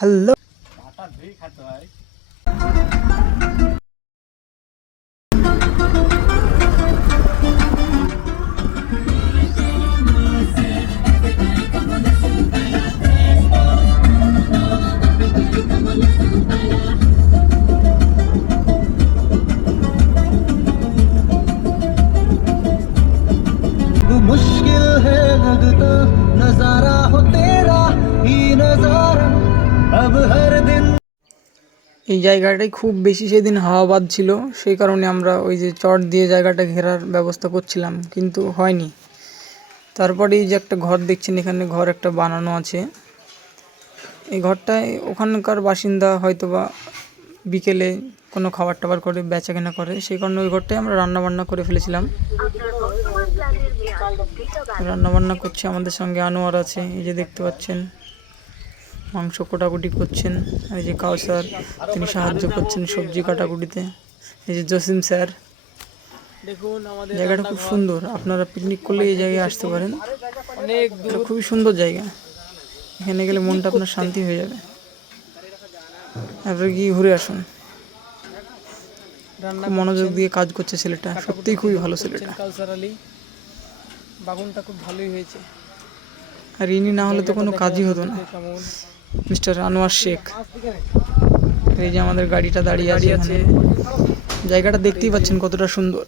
Hello. मुश्किल है लगता नजारा हो तेरा ही नजारा अब हर दिन। এই জায়গাটাই খুব বেশি সেদিন হাওয়া বাজছিল, সেই কারণে আমরা ওই যে চট দিয়ে জায়গাটা ঘেরার ব্যবস্থা করছিলাম, কিন্তু হয়নি। তারপরে এই যে একটা ঘর দেখছেন, এখানে ঘর একটা বানানো আছে। এই ঘরটায় ওখানকার বাসিন্দা হয়তো বা বিকেলে কোনো খাবার টাবার করে বেচা কেনা করে, সেই কারণে ওই ঘরটায় আমরা রান্নাবান্না করে ফেলেছিলাম। রান্নাবান্না করছে, আমাদের সঙ্গে আনোয়ার আছে, এই যে দেখতে পাচ্ছেন মাংস কোটাকুটি করছেন। এই যে কাউসার, তিনি সাহায্য করছেন সবজি কাটাকুটিতে। এই যে জসিম স্যার। দেখুন আমাদের জায়গাটা খুব সুন্দর, আপনারা পিকনিক করলে এই জায়গায় আসতে পারেন। অনেক দূর, খুবই সুন্দর জায়গা, এখানে গেলে মনটা আপনার শান্তি হয়ে যাবে। আপনারা গিয়ে ঘুরে আসুন। খুব মনোযোগ দিয়ে কাজ করছে ছেলেটা, সত্যিই খুবই ভালো ছেলেটা। কাউসার আলী, বাগুনটা খুব ভালোই হয়েছে, আর ইনি না হলে তো কোনো কাজই হতো না। মিস্টার আনোয়ার শেখ। এই যে আমাদের গাড়িটা দাঁড়িয়ে আছে, জায়গাটা দেখতেই পাচ্ছেন কতটা সুন্দর।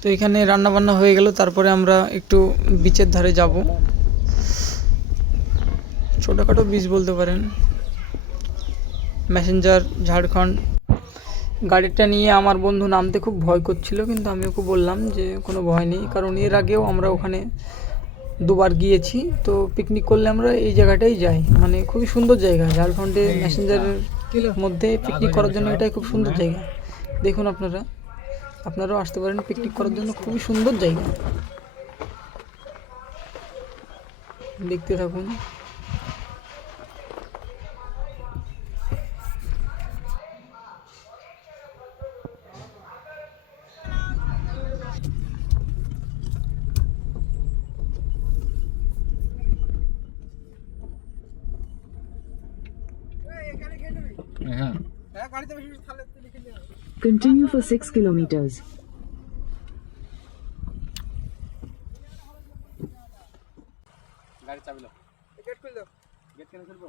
তো এখানে রান্না বান্না হয়ে গেল, তারপরে আমরা একটু বিচের ধারে যাব। ছোটোখাটো বিচ বলতে পারেন, ম্যাসেঞ্জার ঝাড়খণ্ড। গাড়িটা নিয়ে আমার বন্ধু নামতে খুব ভয় করছিল, কিন্তু আমি ওকে বললাম যে কোনো ভয় নেই, কারণ এর আগেও আমরা ওখানে দুবার গিয়েছি। তো পিকনিক করলে আমরা এই জায়গাটাই যাই, মানে খুবই সুন্দর জায়গা। ঝাড়খণ্ডে ম্যাসেঞ্জারের মধ্যে পিকনিক করার জন্য এটাই খুব সুন্দর জায়গা। দেখুন আপনারাও আসতে পারেন পিকনিক করার জন্য, খুবই সুন্দর জায়গা। দেখতে থাকুন। Continue for 6 kilometers. গাড়ি চাবি লো, গেট খুলে দাও। গেট কেন খুলবো?